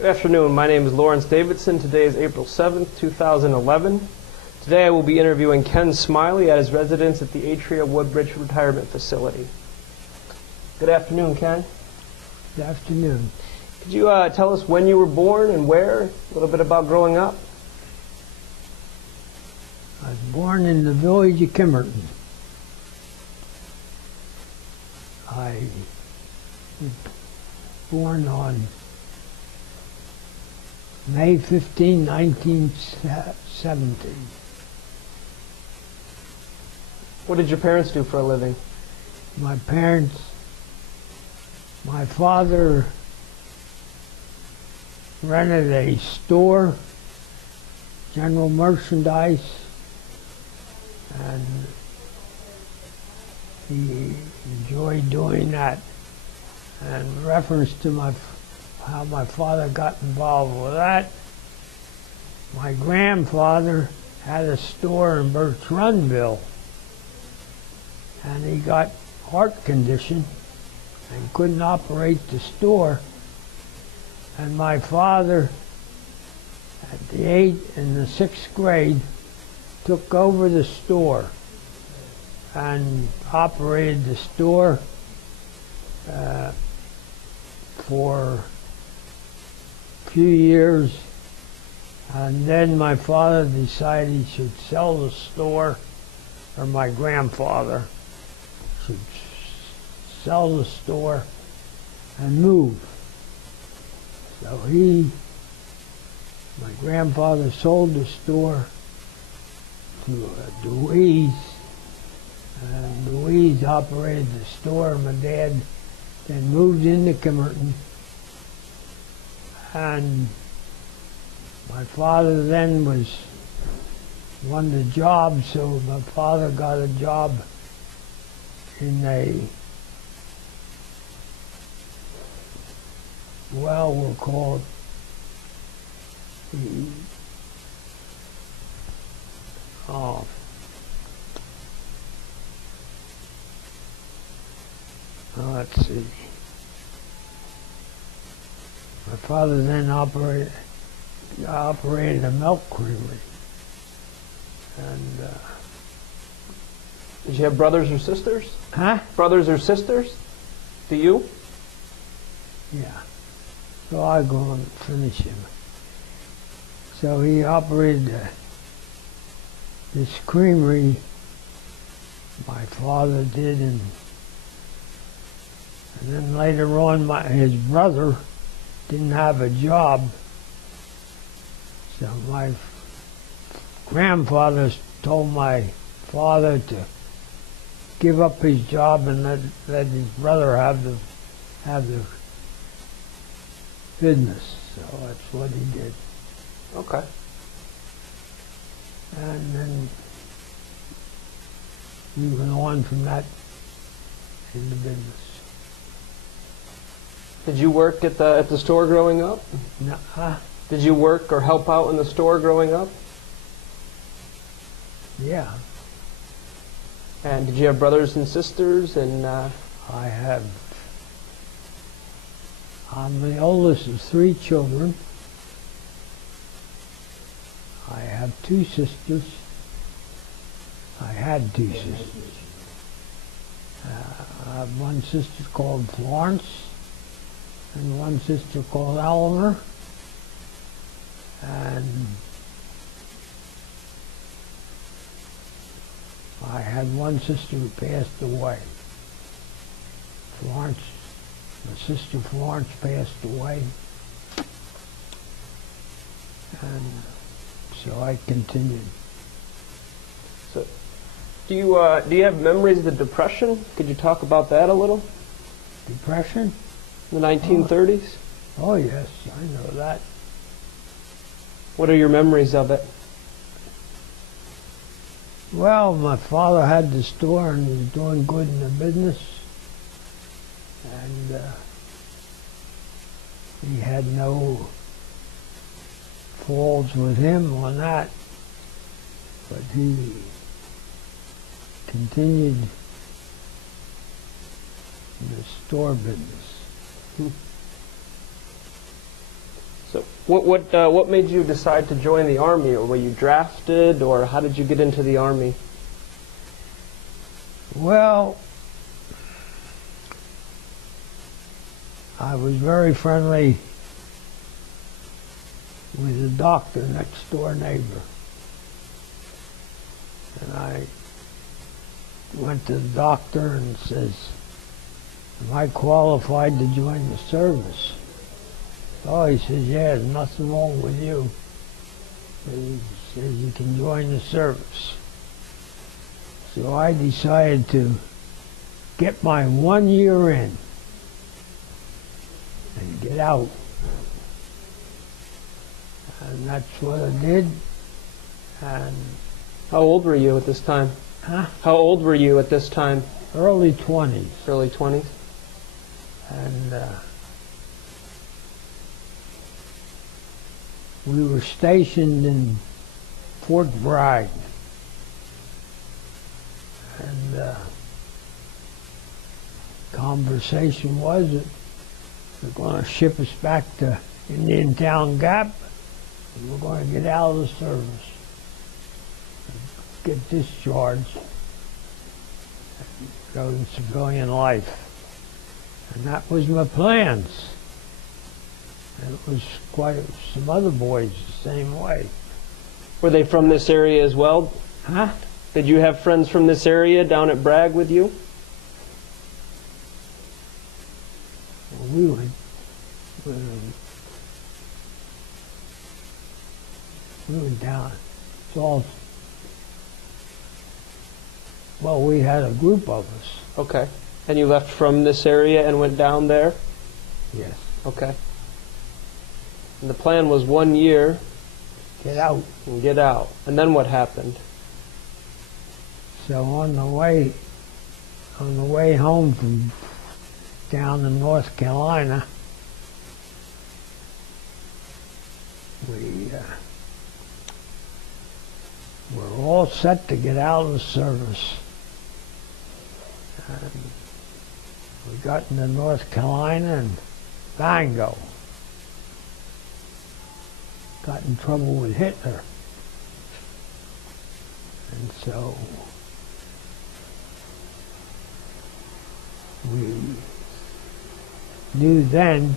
Good afternoon. My name is Lawrence Davidson. Today is April 7th, 2011. Today I will be interviewing Ken Smiley at his residence at the Atria Woodbridge Retirement Facility. Good afternoon, Ken. Good afternoon. Could you tell us when you were born and where? A little bit about growing up? I was born in the village of Kimmerton. I was born on May 15, 1917. What did your parents do for a living? My father rented a store, general merchandise, and he enjoyed doing that. And in reference to how my father got involved with that, my grandfather had a store in Birch Runville, and he got heart condition and couldn't operate the store. And my father, at the 8th and the 6th grade, took over the store and operated the store for a few years. And then my father decided he should sell the store, or my grandfather should sell the store and move. So my grandfather sold the store to Louise, and Louise operated the store. My dad then moved into Kimmerton, and my father then wanted a job, so my father got a job in we'll call it let's see. My father then operated a milk creamery. And Did you have brothers or sisters? huh? Brothers or sisters? Do you? Yeah. So I go and finish him. So he operated this creamery. My father did, and then later on, his brother didn't have a job. So my grandfather told my father to give up his job and let his brother have the business. So that's what he did. Okay. And then we went on from that in the business. Did you work at the store growing up? Did you work or help out in the store growing up? Yeah. And did you have brothers and sisters? And I have. I'm the oldest of 3 children. I have 2 sisters. I had 2 sisters. I have one sister called Florence and one sister called Eleanor. And I had one sister who passed away. My sister Florence passed away. And so I continued. so, do you have memories of the Depression? Could you talk about that a little? Depression? The 1930s? Oh yes, I know that. What are your memories of it? Well, my father had the store and he was doing good in the business. And he had no faults with him on that. But he continued in the store business. So What made you decide to join the Army? Or were you drafted, or how did you get into the Army? Well, I was very friendly with the doctor, next door neighbor. And I went to the doctor and says, am I qualified to join the service? Oh, he says, yeah, there's nothing wrong with you. He says, you can join the service. So I decided to get my 1 year in and get out. And that's what I did. And How old were you at this time? huh? How old were you at this time? Early 20s. Early 20s? And we were stationed in Fort Bragg. And conversation was that they're going to ship us back to Indian Town Gap, and we're going to get out of the service, get discharged, and go in civilian life. And that was my plans. And it was some other boys the same way. Were they from this area as well? Huh? Did you have friends from this area down at Bragg with you? Well, we went down. It's all, well, we had a group of us. Okay. And you left from this area and went down there? Yes. Okay. And the plan was 1 year Get out. and get out. And then what happened? So on the way home from down in North Carolina, we were all set to get out of the service. And we got into North Carolina and bango. Got in trouble with Hitler. And so we knew then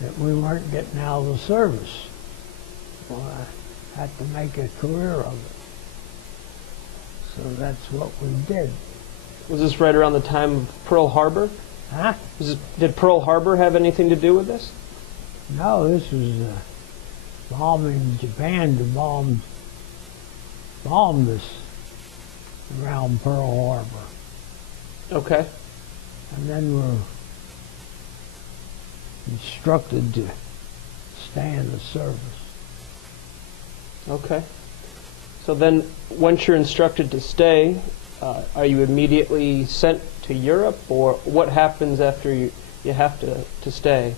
that we weren't getting out of the service. Well, I had to make a career of it. So that's what we did. Was this right around the time of Pearl Harbor? Huh? Did Pearl Harbor have anything to do with this? No, this was bombing Japan to bomb us around Pearl Harbor. Okay. And then we're instructed to stay in the service. Okay. So then, once you're instructed to stay, are you immediately sent to Europe, or what happens after you have to stay?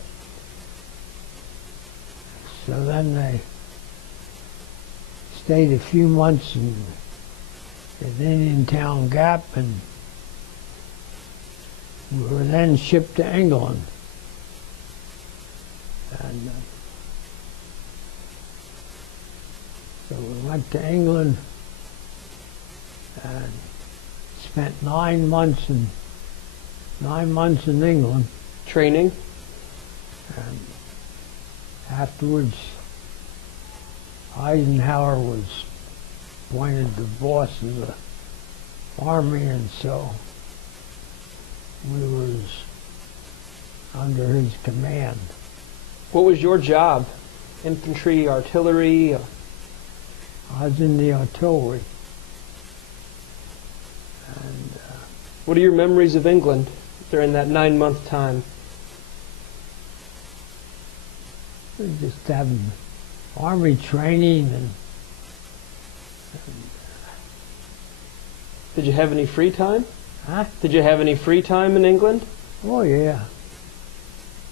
So then they stayed a few months in Indian Town Gap, and we were then shipped to England. And so we went to England and spent 9 months in England. Training? And afterwards, Eisenhower was appointed the boss of the army, and so we was under his command. What was your job? Infantry, artillery? I was in the artillery. And What are your memories of England during that 9-month time? we were just having army training, and Did you have any free time? huh? Did you have any free time in England? Oh yeah.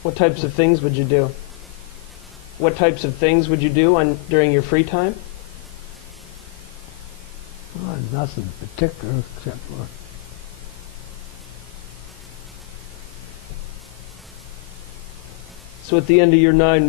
What types of things would you do? What types of things would you do during your free time? Well, nothing particular except for So at the end of your 9